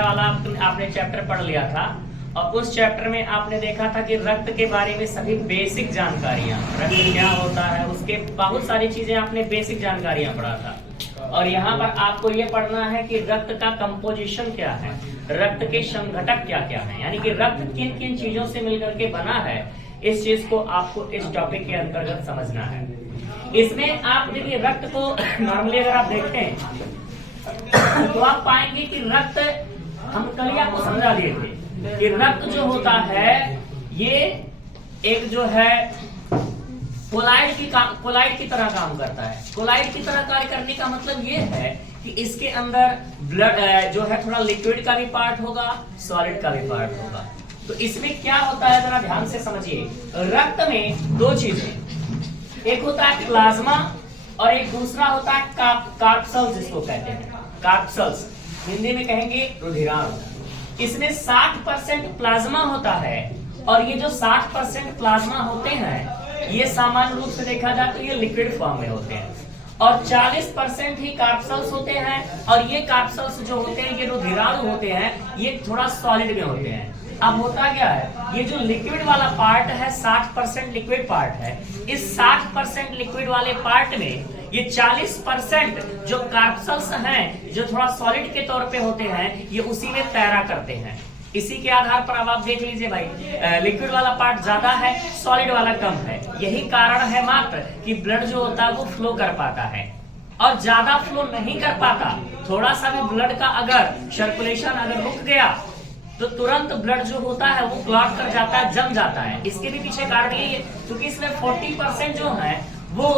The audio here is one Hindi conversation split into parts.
वाला आपने चैप्टर पढ़ लिया था और उस चैप्टर में आपने देखा था कि रक्त के बारे में सभी बेसिक जानकारियां, रक्त क्या होता है उसके बहुत सारी चीजें आपने बेसिक जानकारियां पढ़ा था। और यहाँ पर आपको ये पढ़ना है कि रक्त का कंपोजिशन क्या है, रक्त के संघटक क्या क्या है, यानी कि रक्त किन किन चीजों से मिलकर के बना है। इस चीज को आपको इस टॉपिक के अंतर्गत समझना है। इसमें आप देखिए रक्त को नॉर्मली अगर आप देखें तो आप पाएंगे कि रक्त, हम कल ही आपको समझा दिए थे कि रक्त जो होता है ये एक जो है कोलाइड की तरह काम करता है। कोलाइड की तरह कार्य करने का मतलब ये है कि इसके अंदर ब्लड जो है थोड़ा लिक्विड का भी पार्ट होगा, सॉलिड का भी पार्ट होगा। तो इसमें क्या होता है जरा ध्यान से समझिए। रक्त में दो चीजें, एक होता है प्लाज्मा और एक दूसरा होता है कार्पसल्स, जिसको कहते हैं कार्पसल्स, हिंदी में कहेंगे रुधिराणु। इसमें 60% प्लाज्मा होता है और ये जो 60% प्लाज्मा होते हैं ये सामान्य रूप से देखा जाए तो ये लिक्विड फॉर्म में होते हैं और 40% ही कार्पसल्स होते हैं। और ये कार्पसल्स जो होते हैं ये रुधिराणु होते हैं, ये थोड़ा सॉलिड में होते हैं। अब होता क्या है, ये जो लिक्विड वाला पार्ट है 60% लिक्विड पार्ट है। इस 60% लिक्विड वाले पार्ट में ये 40% जो कार्पसल्स हैं जो थोड़ा सॉलिड के तौर पे होते हैं ये उसी में तैरा करते हैं। इसी के आधार पर अब आप देख लीजिए भाई, लिक्विड वाला पार्ट ज्यादा है, सॉलिड वाला कम है। यही कारण है मात्र कि ब्लड जो होता है वो फ्लो कर पाता है और ज्यादा फ्लो नहीं कर पाता। थोड़ा सा भी ब्लड का अगर सर्कुलेशन अगर रुक गया तो तुरंत ब्लड जो होता है वो क्लॉट कर जाता है, जम जाता है। इसके भी पीछे कारण यही है क्योंकि इसमें 40% जो है वो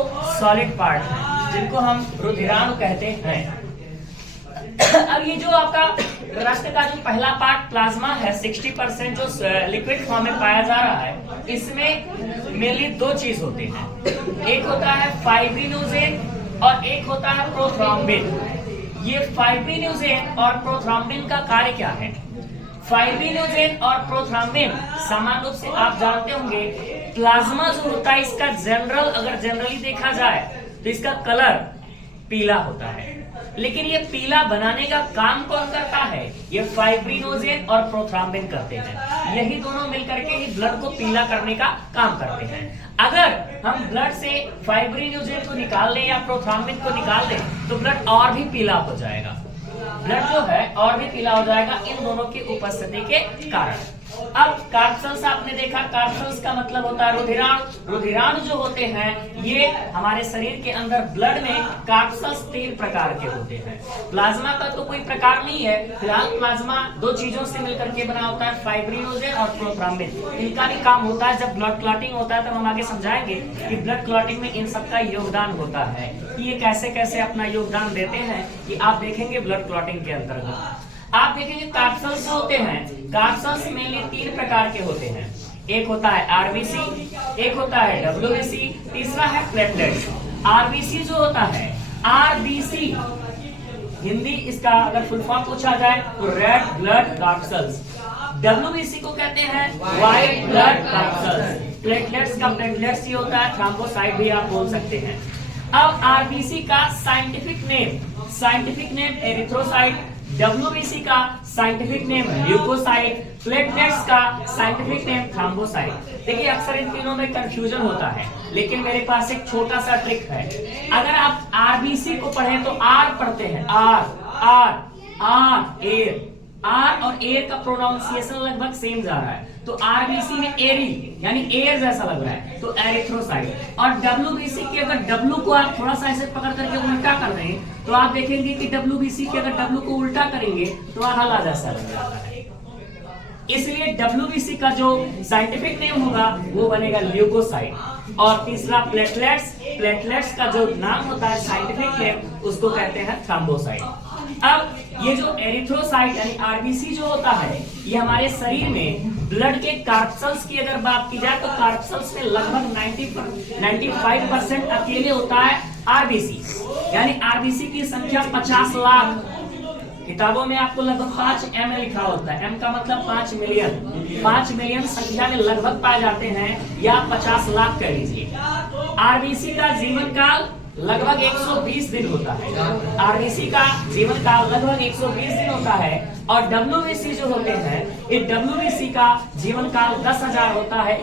सॉलिड पार्ट है जिनको हम रुधिराणु कहते हैं। अब ये जो आपका रक्त का जो पहला पार्ट प्लाज्मा है 60% जो लिक्विड फॉर्म में पाया जा रहा है, इसमें मेनली दो चीज होते हैं, एक होता है फाइब्रिनोजेन और एक होता है प्रोथ्रोम्बिन। ये फाइब्रिनोजेन और प्रोथ्रोम्बिन का कार्य क्या है? फाइब्रिनोजेन और प्रोथ्रोम्बिन सामान्य रूप से आप जानते होंगे, प्लाज्मा जो होता है इसका जनरली देखा जाए तो इसका कलर पीला होता है, लेकिन ये पीला बनाने का काम कौन करता है? ये फाइब्रिनोजेन और प्रोथ्रोम्बिन करते हैं। यही दोनों मिलकर के ही ब्लड को पीला करने का काम करते हैं। अगर हम ब्लड से फाइब्रिनोजेन को निकाल लें या प्रोथ्रोम्बिन को निकाल दें तो ब्लड और भी पीला हो जाएगा, ब्लड जो है और भी पीला हो जाएगा इन दोनों की उपस्थिति के कारण। अब कार्पसल्स आपने देखा, कार्पसल्स का मतलब होता है रुधिराणु। रुधिराणु जो होते हैं ये हमारे शरीर के अंदर ब्लड में कार्पसल्स 3 प्रकार के होते हैं। प्लाज्मा का तो कोई प्रकार नहीं है फिलहाल। प्लाज्मा दो चीजों से मिलकर के बना होता है, फाइब्रिनोजेन और प्रोथ्रोम्बिन। इनका भी काम होता है जब ब्लड क्लॉटिंग होता है, तब हम आगे समझाएंगे कि ब्लड क्लॉटिंग में इन सबका योगदान होता है कि ये कैसे कैसे अपना योगदान देते हैं, कि आप देखेंगे ब्लड क्लॉटिंग के अंतर्गत। आप देखेंगे कार्पसल्स होते हैं, कार्पसल्स मेनली 3 प्रकार के होते हैं। एक होता है आरबीसी, एक होता है डब्ल्यूबीसी, तीसरा है प्लेटलेट्स। आरबीसी जो होता है, आरबीसी हिंदी इसका अगर फुल फॉर्म पूछा जाए तो रेड ब्लड कार्पसल्स। डब्ल्यूबीसी को कहते हैं व्हाइट ब्लड कार्पसल्स। प्लेटलेट्स का प्लेटलेट्स ही होता है, थ्रोम्बोसाइट भी आप बोल सकते हैं। अब आरबीसी का साइंटिफिक नेम एरिथ्रोसाइट, डब्ल्यूबीसी का साइंटिफिक नेम ल्यूकोसाइट, प्लेटलेट्स का साइंटिफिक नेम थ्रोम्बोसाइट। देखिए अक्सर इन तीनों में कंफ्यूजन होता है, लेकिन मेरे पास एक छोटा सा ट्रिक है। अगर आप आरबीसी को पढ़ें तो आर पढ़ते हैं, आर और एयर का प्रोनाउंसिएशन लगभग सेम जा रहा है। तो आरबीसी में एरी यानी एयर जैसा लग रहा है तो एरिथ्रोसाइट। और डब्ल्यूबीसी की अगर डब्ल्यू को आप थोड़ा सा ऐसे पकड़ करके उल्टा कर दें तो आप देखेंगे कि डब्ल्यूबीसी की अगर डब्ल्यू को उल्टा करेंगे तो हला जैसा लग जाता है। इसलिए डब्ल्यूबीसी का जो साइंटिफिक नेम होगा वो बनेगा ल्यूकोसाइट। और तीसरा प्लेटलेट्स का जो नाम होता है साइंटिफिक नेम उसको कहते हैं थ्रोम्बोसाइट। अब ये जो एरिथ्रोसाइट यानी आरबीसी जो होता है ये हमारे शरीर में ब्लड के कार्पसल्स की अगर बात की जाए तो कार्पसल्स में लगभग 95% अकेले होता है आरबीसी। यानी आरबीसी की संख्या 50 लाख। किताबों में आपको लगभग 5 एम लिखा होता है, एम का मतलब 5 मिलियन। 5 मिलियन संख्या में लगभग पाए जाते हैं या 50 लाख कह लीजिए। आरबीसी का जीवन काल लगभग 120 दिन होता है। आरबीसी का जीवन काल लगभग 120 दिन होता है और WBC जो होते हैं, ये WBC का जीवन काल 10,000 होता है,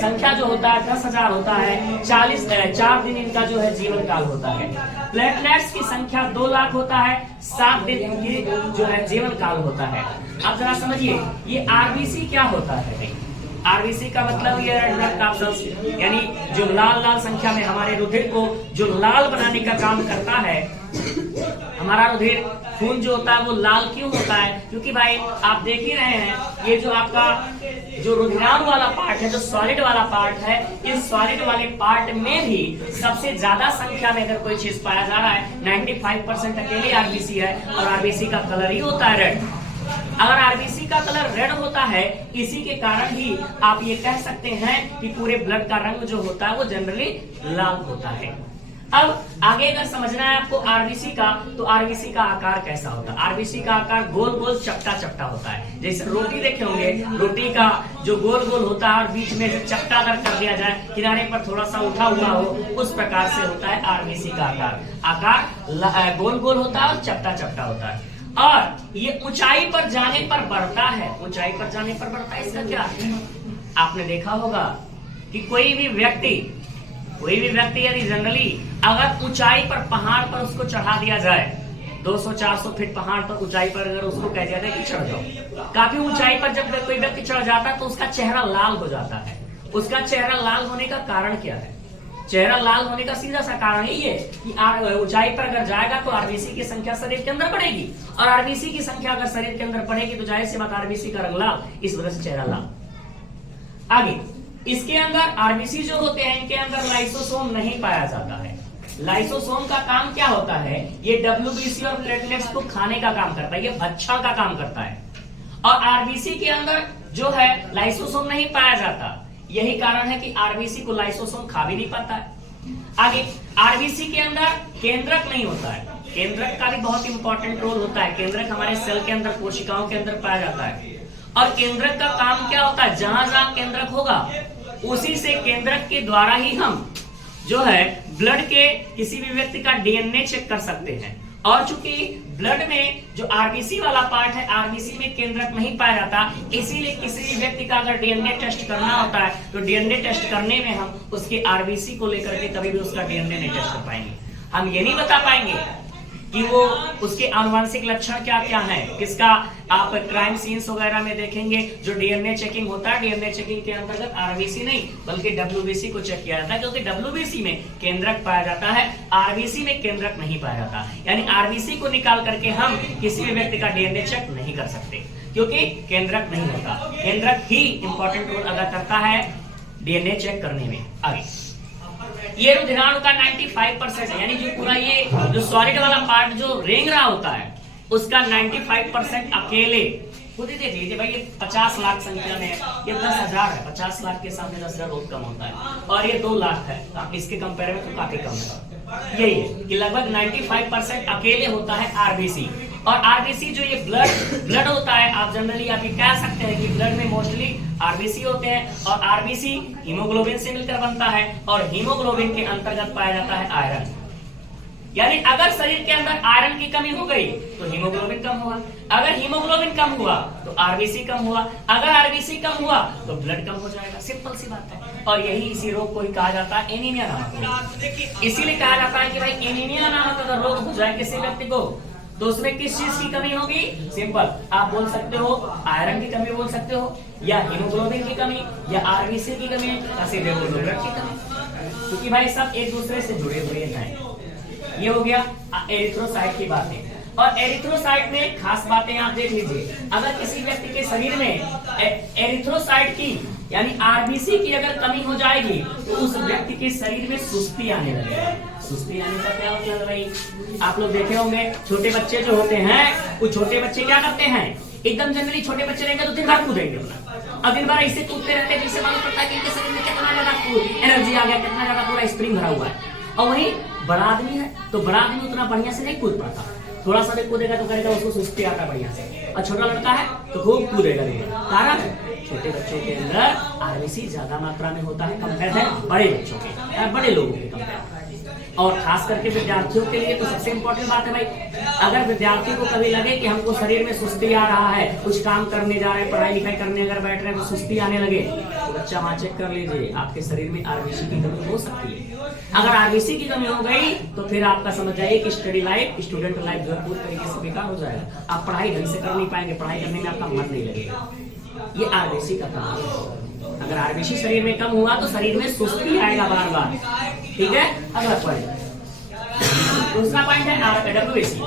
संख्या जो होता है 10,000 होता है, 4 दिन इनका जो है जीवन काल होता है। प्लेटलेट्स की संख्या 2 लाख होता है, 7 दिन इनकी जो है जीवन काल होता है। अब जरा समझिए ये RBC क्या होता है। RBC का मतलब ये रेड ब्लड कॉर्पस, यानी जो लाल लाल संख्या में हमारे रुधिर को जो लाल बनाने का काम करता है। हमारा रुधिर खून जो होता है वो लाल क्यों होता है? क्योंकि भाई आप देख ही रहे हैं, ये जो आपका जो रुधिराणु वाला पार्ट है, जो सॉलिड वाला पार्ट है, इस सॉलिड वाले पार्ट में भी सबसे ज्यादा संख्या में अगर कोई चीज पाया जा रहा है, 95% अकेले RBC है, और RBC का कलर ही होता है रेड। अगर RBC का कलर रेड होता है, इसी के कारण ही आप ये कह सकते हैं कि पूरे ब्लड का रंग जो होता है वो जनरली लाल होता है। अब आगे अगर समझना है आपको RBC का, तो RBC का आकार कैसा होता है? RBC का आकार गोल गोल चपटा चपटा होता है। जैसे रोटी देखे होंगे, रोटी का जो गोल गोल होता है और बीच में से चपटा अगर कर दिया जाए, किनारे पर थोड़ा सा उठा हुआ हो, उस प्रकार से होता है RBC का आकार। आकार गोल गोल होता है और चपटा चपटा होता है, और ये ऊंचाई पर जाने पर बढ़ता है। ऊंचाई पर जाने पर बढ़ता है, इसका क्या है? आपने देखा होगा कि कोई भी व्यक्ति यदि जनरली अगर ऊंचाई पर पहाड़ पर उसको चढ़ा दिया जाए, 200-400 फीट पहाड़ पर ऊंचाई पर अगर उसको कह दिया जाए कि चढ़ जाओ, काफी ऊंचाई पर जब कोई व्यक्ति चढ़ जाता है तो उसका चेहरा लाल हो जाता है। उसका चेहरा लाल होने का कारण क्या है? चेहरा लाल होने का सीधा सा कारण यही है कि ऊंचाई पर अगर जाएगा तो RBC की संख्या शरीर के अंदर बढ़ेगी, और RBC की संख्या अगर शरीर के अंदर बढ़ेगी तो जाहिर सी बात RBC का रंग लाल, इस वजह से चेहरा लाल। आगे इसके अंदर RBC जो होते हैं, इनके अंदर लाइसोसोम नहीं पाया जाता है। लाइसोसोम का काम क्या होता है? ये WBC और प्लेटलेट्स को खाने का काम करता है, ये भक्षा का काम करता है। और RBC के अंदर जो है लाइसोसोम नहीं पाया जाता, यही कारण है कि RBC को लाइसोसोम खा भी नहीं पाता है। आगे RBC के अंदर केंद्रक नहीं होता है। केंद्रक का भी बहुत इंपॉर्टेंट रोल होता है। केंद्रक हमारे सेल के अंदर, कोशिकाओं के अंदर पाया जाता है, और केंद्रक का काम क्या होता है? जहां जहां केंद्रक होगा उसी से केंद्रक के द्वारा ही हम जो है ब्लड के किसी भी व्यक्ति का DNA चेक कर सकते हैं। और चूंकि ब्लड में जो RBC वाला पार्ट है, RBC में केंद्रक नहीं पाया जाता, इसीलिए किसी भी व्यक्ति का अगर DNA टेस्ट करना होता है तो DNA टेस्ट करने में हम उसके RBC को लेकर के कभी भी उसका DNA नहीं टेस्ट कर पाएंगे। हम ये नहीं बता पाएंगे कि वो उसके आनुवंशिक लक्षण क्या क्या हैं। किसका आप क्राइम सीन्स वगैरह में देखेंगे, जो DNA चेकिंग होता है, DNA चेकिंग के अंतर्गत RBC नहीं बल्कि WBC को चेक किया जाता है, क्योंकि WBC में केंद्रक पाया जाता है, RBC में केंद्रक नहीं पाया जाता। यानी RBC को निकाल करके हम किसी भी व्यक्ति का DNA चेक नहीं कर सकते, क्योंकि केंद्रक नहीं होता। केंद्रक ही इंपॉर्टेंट रोल अदा करता है DNA चेक करने में। आगे ये रुधिराणु का 95% है, यानी जो पूरा ये जो सॉलिड वाला पार्ट जो रेंग रहा होता है उसका 95% अकेले खुद ही देख लीजिए भाई। ये 50 लाख संख्या में है, ये 10,000 है। 50 लाख के सामने 10,000 बहुत कम होता है, और ये 2 लाख है, इसके कंपेयर में तो काफी कम है। यही है कि लगभग 95% अकेले होता है RBC। और RBC जो ये ब्लड होता है, आप जनरली आप ये कह सकते हैं कि ब्लड में मोस्टली RBC होते हैं, और RBC हीमोग्लोबिन से मिलकर बनता है, और हीमोग्लोबिन के अंतर्गत पाया जाता है आयरन। यानी अगर शरीर के अंदर आयरन की कमी हो गई तो हीमोग्लोबिन कम हुआ, अगर हीमोग्लोबिन कम हुआ तो RBC कम हुआ, अगर RBC कम हुआ तो ब्लड कम हो जाएगा। सिंपल सी बात है। और यही इसी रोग को ही कहा जाता है एनीमिया नामक। इसीलिए कहा जाता है कि भाई एनीमिया नामक अगर रोग हो जाए किसी व्यक्ति को तो उसमें किस चीज की कमी होगी? सिंपल, आप बोल सकते हो आयरन की कमी बोल सकते हो, या हीमोग्लोबिन की कमी, या RBC की कमी, या सीधे ब्लड की कमी, क्योंकि भाई सब एक दूसरे से जुड़े हुए हैं। ये हो गया एरिथ्रोसाइट की बातें। और एरिथ्रोसाइट में खास बातें आप देख लीजिए, अगर किसी व्यक्ति के शरीर में एरिथ्रोसाइट की यानी RBC की अगर कमी हो जाएगी तो उस व्यक्ति के शरीर में सुस्ती आने लगेगी। सुस्ती आने का क्या मतलब भाई? आप लोग देखे होंगे छोटे बच्चे जो होते हैं, वो छोटे बच्चे क्या करते हैं, एकदम जनरली छोटे बच्चे रहेंगे तो दिन भर कूदेंगे अपना, और दिन भर ऐसे कूदते रहते हैं जिससे मालूम पड़ता है कि इनके शरीर में कितना ज्यादा एनर्जी आ गया, कितना ज्यादा पूरा स्प्रिंग भरा हुआ है। और वही बड़ा आदमी है तो बड़ा आदमी उतना बढ़िया से नहीं कूद पाता, थोड़ा सा भी कूदेगा तो करेगा उसको सुस्ती आता बढ़िया से, और छोटा लड़का है तो खूब कूदेगा। कारण छोटे बच्चों के अंदर RBC ज्यादा मात्रा में होता है कंपेयर है बड़े बच्चों के, बड़े लोगों के कंपेयर। और खास करके विद्यार्थियों के लिए तो सबसे इम्पोर्टेंट बात है भाई, अगर विद्यार्थी को कभी लगे कि हमको शरीर में सुस्ती आ रहा है, कुछ काम करने जा रहे हैं, पढ़ाई लिखाई करने अगर बैठ रहे हैं तो सुस्ती आने लगे, तो बच्चा वहां चेक कर लीजिए आपके शरीर में आरबीसी की कमी हो सकती है। अगर आरबीसी की कमी हो गई तो फिर आपका समझ जाइए कि स्टडी लाइफ, स्टूडेंट लाइफ जो है पूरी तरीके से बेकार हो जाएगा। आप पढ़ाई ढंग से कर नहीं पाएंगे, पढ़ाई करने में आपका मन नहीं लगेगा। ये आरबीसी का काम है। अगर आरबीसी शरीर में कम हुआ तो शरीर में सुस्ती आएगा बार बार। ठीक है, अगला पॉइंट, दूसरा पॉइंट है डब्ल्यूबीसी।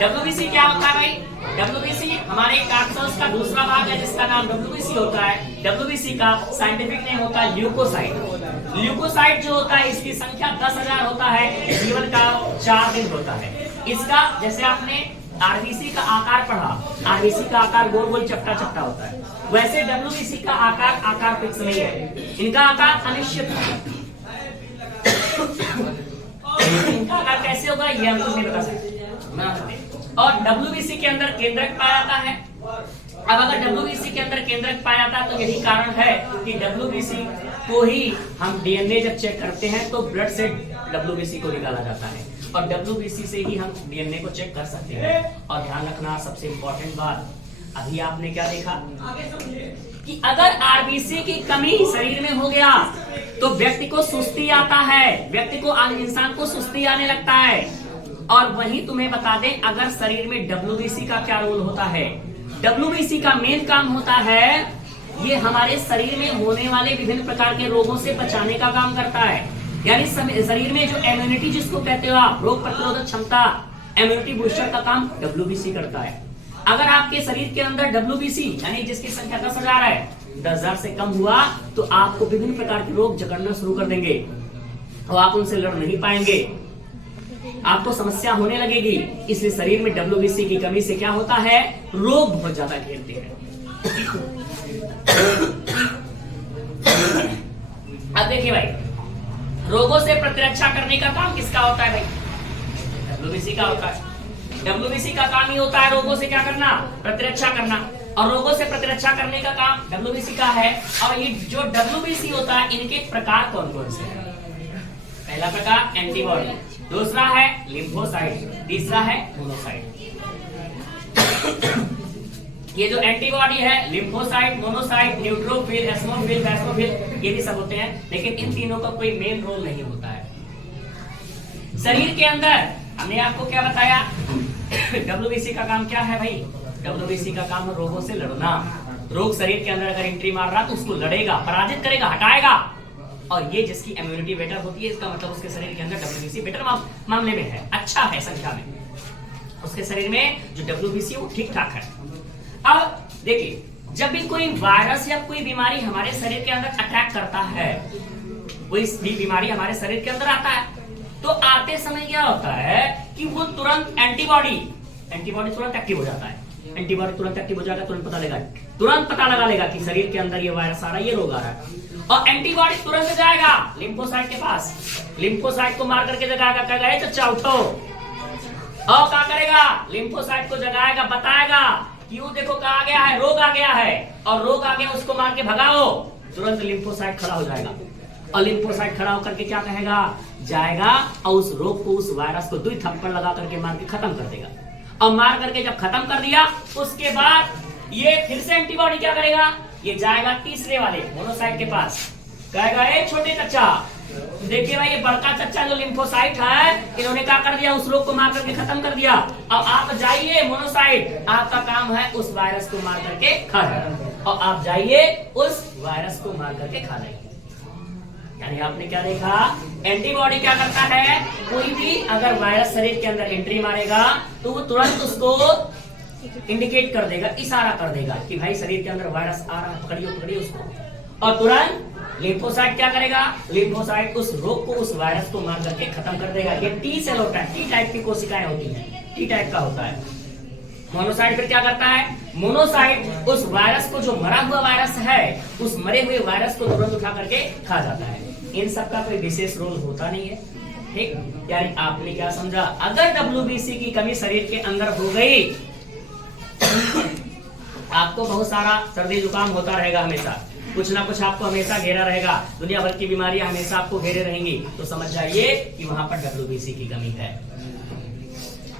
डब्ल्यूबीसी क्या होता है भाई? डब्ल्यूबीसी हमारे कैप्सूल्स का दूसरा भाग है जिसका नाम डब्ल्यूबीसी होता है। डब्ल्यूबीसी का साइंटिफिक नेम होता है ल्यूकोसाइट। ल्यूकोसाइट जो होता है इसकी संख्या 10,000 होता है, जीवन का 4 दिन होता है इसका। जैसे आपने आरबीसी का आकार पढ़ा, आरबीसी का आकार गोल गोल चपटा चपटा होता है, वैसे डब्ल्यूबीसी का आकार फिक्स नहीं है, इनका आकार अनिश्चित है। इनका आकार कैसे होगा ये हम कुछ नहीं बता सकते। और डब्ल्यूबीसी के अंदर केंद्रक पाया जाता है। अब अगर डब्ल्यूबीसी के अंदर केंद्रक पाया जाता है तो यही कारण है कि डब्ल्यूबीसी को ही हम डीएनए जब चेक करते हैं तो ब्लड से डब्ल्यूबीसी को निकाला जाता है और डब्ल्यूबीसी से ही हम डीएनए को चेक कर सकते हैं। और ध्यान रखना सबसे इंपॉर्टेंट बात, अभी आपने क्या देखा कि अगर आरबीसी की कमी शरीर में हो गया तो व्यक्ति को सुस्ती आता है, व्यक्ति को इंसान को सुस्ती आने लगता है। और वहीं तुम्हें बता दें अगर शरीर में डब्ल्यूबीसी का क्या रोल होता है, डब्ल्यूबीसी का मेन काम होता है ये हमारे शरीर में होने वाले विभिन्न प्रकार के रोगों से बचाने का काम करता है। यानी शरीर में जो इम्यूनिटी जिसको कहते हो आप, रोग प्रतिरोधक क्षमता, इम्यूनिटी बूस्टर का काम डब्ल्यूबीसी करता है। अगर आपके शरीर के अंदर डब्ल्यूबीसी यानी जिसकी संख्या 10,000 है, 10,000 से कम हुआ तो आपको विभिन्न प्रकार के रोग जकड़ना शुरू कर देंगे और आप उनसे लड़ नहीं पाएंगे, आपको समस्या होने लगेगी। इसलिए शरीर में डब्ल्यूबीसी की कमी से क्या होता है, रोग बहुत ज्यादा घेरते हैं। अब देखिए भाई, रोगों से प्रतिरक्षा करने का काम किसका होता है भाई? डब्ल्यूबीसी का होता है। डब्ल्यूबीसी का काम ही होता है रोगों से क्या करना, प्रतिरक्षा करना। और रोगों से प्रतिरक्षा करने का काम डब्ल्यूबीसी का है। और ये जो डब्ल्यूबीसी होता है इनके प्रकार कौन कौन से हैं? पहला प्रकार एंटीबॉडी, दूसरा है लिम्फोसाइट, तीसरा है मोनोसाइट। ये जो एंटीबॉडी है, लिम्फोसाइट, मोनोसाइट, न्यूट्रोफिल, एस्मोफिल, बैसोफिल, ये भी सब होते हैं, लेकिन इन तीनों का कोई मेन रोल नहीं होता है शरीर के अंदर। हमने आपको क्या बताया, डब्ल्यूबीसी का काम क्या है भाई? डब्ल्यूबीसी का काम है रोगों से लड़ना। रोग शरीर के अंदर अगर एंट्री मार रहा तो उसको लड़ेगा, पराजित करेगा, हटाएगा। और ये जिसकी इम्यूनिटी बेटर होती है इसका मतलब उसके शरीर के अंदर डब्ल्यूबीसी बेटर मामले में है, अच्छा है संख्या में, उसके शरीर में जो डब्ल्यूबीसी वो ठीक ठाक है। अब देखिए, जब भी कोई वायरस या कोई बीमारी हमारे शरीर के अंदर अटैक करता है, कोई भी बीमारी हमारे शरीर के अंदर आता है तो आते समय क्या होता है कि वो तुरंत एंटीबॉडी तुरंत एक्टिव हो जाता है। एंटीबॉडी तुरंत एक्टिव हो जाएगा, तुरंत पता लगा लेगा कि शरीर के अंदर ये वायरस आ रहा है, ये रोग आ रहा है। और एंटीबॉडी तुरंत जाएगा लिम्फोसाइट के पास, लिम्फोसाइट को मार करके जगाएगा, कहेगा चच्चा उठो। और क्या करेगा, लिम्फोसाइट को जगाएगा, बताएगा क्यों, देखो कहा आ गया है, रोग आ गया है, और रोग आ गया उसको मार के भगाओ। तुरंत लिम्फोसाइट खड़ा हो जाएगा और लिम्फोसाइट खड़ा होकर के क्या कहेगा, जाएगा और उस रोग को, उस वायरस को 2 थप्पड़ लगा करके मार के खत्म कर देगा। और मार करके जब खत्म कर दिया उसके बाद ये फिर से एंटीबॉडी क्या करेगा, ये जाएगा तीसरे वाले मोनोसाइट के पास, कहेगा ए छोटे चच्चा, देखिए भाई ये बड़का चच्चा जो लिम्फोसाइट है इन्होंने क्या कर दिया, उस रोग को मार करके खत्म कर दिया। अब आप जाइए मोनोसाइट, आपका काम है उस वायरस को मार करके खा जाए, और आप जाइए उस वायरस को मार करके खा जाइए। यानी आपने क्या देखा, एंटीबॉडी क्या करता है, कोई भी अगर वायरस शरीर के अंदर एंट्री मारेगा तो वो तुरंत उसको इंडिकेट कर देगा, इशारा कर देगा कि भाई शरीर के अंदर वायरस आ रहा है, पकड़िए उसको। और तुरंत लिम्फोसाइट क्या करेगा, लिम्फोसाइट उस रोग को, उस वायरस को मार करके खत्म कर देगा। ये टी सेल होता है, टी टाइप की कोशिकाएं होती हैं, टी टाइप का होता है। मोनोसाइट फिर क्या करता है, मोनोसाइट उस वायरस को, जो मरा हुआ वायरस है, उस मरे हुए वायरस को तुरंत उठा करके खा जाता है। इन सब का कोई विशेष रोल होता नहीं है, ठीक। यानी आपने क्या समझा, अगर डब्ल्यूबीसी की कमी शरीर के अंदर हो गई, आपको बहुत सारा सर्दी जुकाम होता रहेगा हमेशा, कुछ ना कुछ आपको हमेशा घेरा रहेगा, दुनिया भर की बीमारियां हमेशा आपको घेरे रहेंगी, तो समझ जाइए कि वहां पर WBC की कमी है।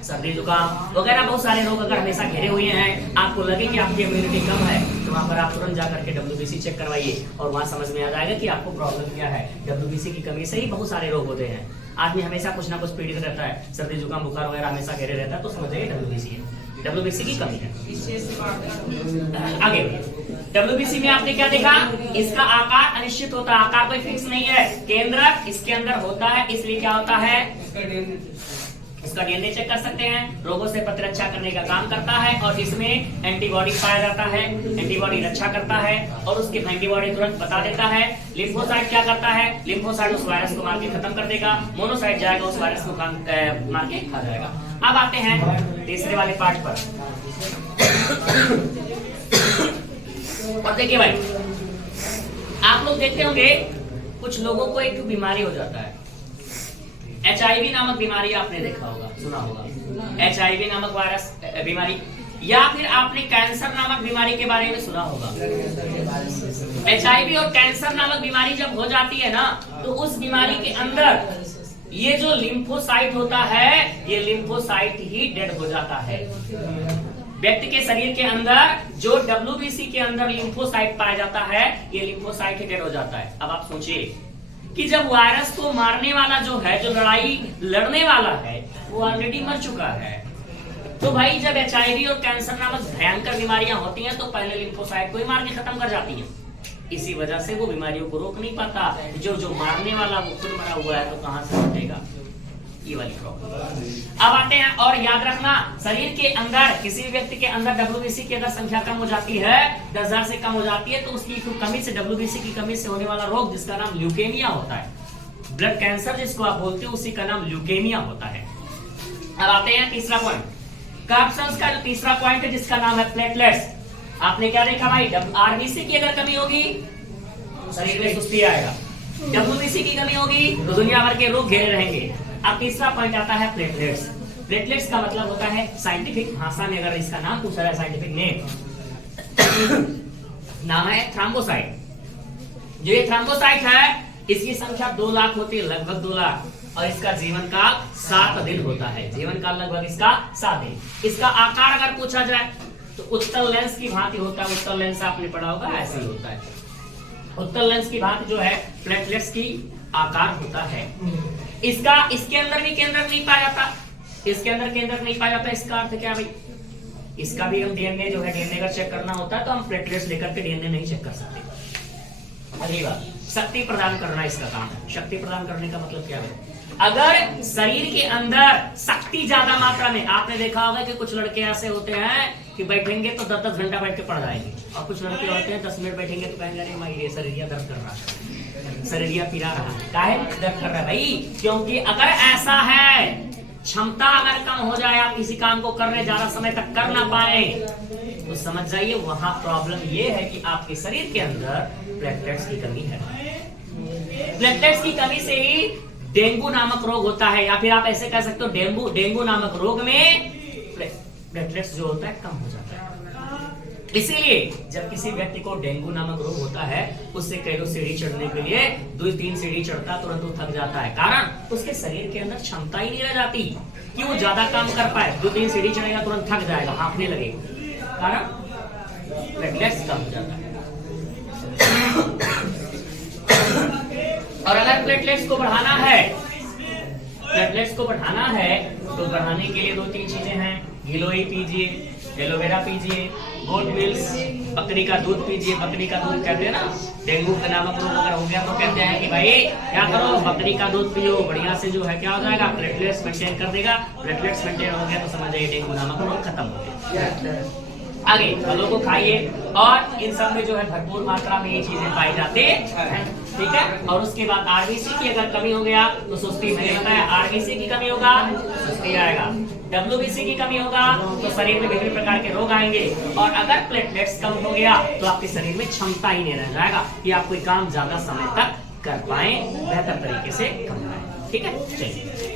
सर्दी जुकाम वगैरह बहुत सारे रोग अगर हमेशा घेरे हुए हैं, आपको लगे कि आपकी इम्यूनिटी कम है, तो वहां पर आप तुरंत जाकर के WBC चेक करवाइए और वहां समझ में आ जाएगा कि आपको प्रॉब्लम क्या है। WBC की कमी से ही बहुत सारे रोग होते हैं। आदमी हमेशा कुछ ना कुछ पीड़ित रहता है, सर्दी जुकाम बुखार वगैरह हमेशा घेरे रहता है, तो समझ जाइए WBC है, WBC की कमी है। आगे WBC में आपने क्या देखा, इसका आकार अनिश्चित होता है, आकार कोई फिक्स नहीं है, केंद्रक इसके अंदर होता है, इसलिए क्या होता है, इसका DNA चेक कर सकते हैं, रोगों से प्रतिरक्षा करने का काम करता है और इसमें एंटीबॉडी पाया जाता है, एंटीबॉडी रक्षा करता है और उसकी एंटीबॉडी तुरंत बता देता है। लिम्फोसाइट क्या करता है, लिम्फोसाइट उस वायरस को मार के खत्म कर देगा, मोनोसाइट जाएगा उस वायरस को मार के खा जाएगा। अब आते हैं तीसरे वाले पार्ट पर। और देखिए भाई, आप लोग देखते होंगे कुछ लोगों को एक बीमारी हो जाता है, HIV नामक बीमारी आपने देखा होगा, सुना होगा, HIV नामक वायरस बीमारी, या फिर आपने कैंसर नामक बीमारी के बारे में सुना होगा। HIV और कैंसर नामक बीमारी जब हो जाती है ना, तो उस बीमारी के अंदर ये जो लिम्फोसाइट होता है, ये लिम्फोसाइट ही डेड हो जाता है। व्यक्ति के शरीर के अंदर जो WBC के अंदर लिम्फोसाइट पाया जाता है, ये लिम्फोसाइट ही डेड हो जाता है। अब आप सोचिए कि जब वायरस को मारने वाला जो है, जो लड़ाई लड़ने वाला है, वो ऑलरेडी मर चुका है, तो भाई जब HIV और कैंसर नामक भयंकर बीमारियां होती हैं, तो पहले लिम्फोसाइट को ही मार के खत्म कर जाती हैं। इसी वजह से वो बीमारियों को रोक नहीं पाता, जो मारने वाला वो खुद मरा हुआ है, तो कहां से हटेगा, ये वाली प्रॉब्लम। अब आते हैं, और याद रखना, शरीर के अंदर किसी भी व्यक्ति के अंदर WBC की अगर संख्या कम हो जाती है, 10,000 से कम हो जाती है, तो उसकी कमी से, WBC की कमी से होने वाला रोग जिसका नाम ल्यूकेमिया होता है, ब्लड कैंसर जिसको आप बोलते हो, उसी का नाम ल्यूकेमिया होता है। अब आते हैं तीसरा पॉइंट, कार्ब्सन्स का जो तीसरा पॉइंट है जिसका नाम है प्लेटलेट्स। आपने क्या देखा भाई, RBC की अगर कमी होगी शरीर में सुस्ती आएगा, WBC की कमी होगी तो दुनिया भर के रोग घेरे रहेंगे। अब तीसरा पॉइंट आता है प्लेटलेट्स। प्लेटलेट्स का मतलब होता है साइंटिफिक भाषा में अगर इसका नाम पूछा जाए, साइंटिफिक नेम नाम है थ्रोम्बोसाइट। जो ये थ्रोम्बोसाइट है, इसकी संख्या 2 लाख होती है, लगभग 2 लाख, और इसका जीवन काल 7 दिन होता है। जीवन काल लगभग इसका 7 दिन। इसका आकार अगर पूछा जाए तो उत्तल लेंस की भांति होता है। उत्तल लेंस आपने पढ़ा होगा, ऐसे ही होता है। उत्तल लेंस की भांति जो है प्लेटलेट्स की आकार होता है। इसके अंदर भी केंद्रक नहीं पाया जाता, इसके अंदर केंद्रक नहीं पाया जाता। इसका अर्थ क्या भाई, इसका भी हम DNA जो है, DNA अगर चेक करना होता है तो हम प्लेटलेट्स लेकर के DNA नहीं चेक कर सकते। अगली बात, शक्ति प्रदान करना इसका काम है। शक्ति प्रदान करने का मतलब क्या है, अगर शरीर के अंदर शक्ति ज्यादा मात्रा में, आपने देखा होगा कि कुछ लड़के ऐसे होते हैं कि बैठेंगे तो 10-10 घंटा बैठ के पढ़ जाएंगे, और कुछ लड़के होते हैं 10 मिनट बैठेंगे तो कहेंगे अरे भाई ये शरीरिया दर्द कर रहा है, शरीरिया पिरा रहा है, काहे दर्द कर रहा है भाई, क्योंकि अगर ऐसा है, क्षमता अगर कम हो जाए, आप किसी काम को करने ज्यादा समय तक कर ना पाए, तो समझ जाइए वहां प्रॉब्लम ये है कि आपके शरीर के अंदर प्लेटलेट्स की कमी है। प्लेटलेट्स की कमी से ही डेंगू नामक रोग होता है, या फिर आप ऐसे कह सकते हो डेंगू नामक रोग में प्लेटलेट्स जो होता है कम हो जाता है। इसीलिए जब किसी व्यक्ति को डेंगू नामक रोग होता है, उससे कई लोग सीढ़ी चढ़ने के लिए 2-3 सीढ़ी चढ़ता तुरंत वो थक जाता है, कारण उसके शरीर के अंदर क्षमता ही नहीं रह जाती कि वो ज्यादा काम कर पाए। 2-3 सीढ़ी चढ़ेगा तुरंत थक जाएगा, हांफने लगेगा, कारण प्लेटलेट्स कम हो जाता है। और अगर प्लेटलेट्स को बढ़ाना है, तो बढ़ाने के लिए 2-3 चीजें हैं। गिलोई पीजिए, एलोवेरा पीजिए, गोट मिल्क, बकरी का दूध पीजिए। बकरी का दूध कहते हैं ना, डेंगू का नामक रोग अगर हो गया तो कहते हैं कि भाई क्या करो, बकरी का दूध पियो, बढ़िया से जो है क्या हो जाएगा, प्लेटलेट्स मेंटेन कर देगा। प्लेटलेट्स मेंटेन हो गया तो समझ जाइए डेंगू नामक रोग खत्म हो गया। आगे फलों को खाइए, और इन सब में जो है भरपूर मात्रा में ये चीजें पाई जाती हैं, ठीक है। और उसके बाद RBC की अगर कमी हो गया तो सुस्ती, मैंने बताया RBC की कमी होगा सुस्ती आएगा, WBC की कमी होगा तो शरीर में विभिन्न प्रकार के रोग आएंगे, और अगर प्लेटलेट्स कम हो गया तो आपके शरीर में क्षमता ही नहीं रह जाएगा कि आप कोई काम ज्यादा समय तक कर पाए, बेहतर तरीके से कर पाए, ठीक है। चलिए।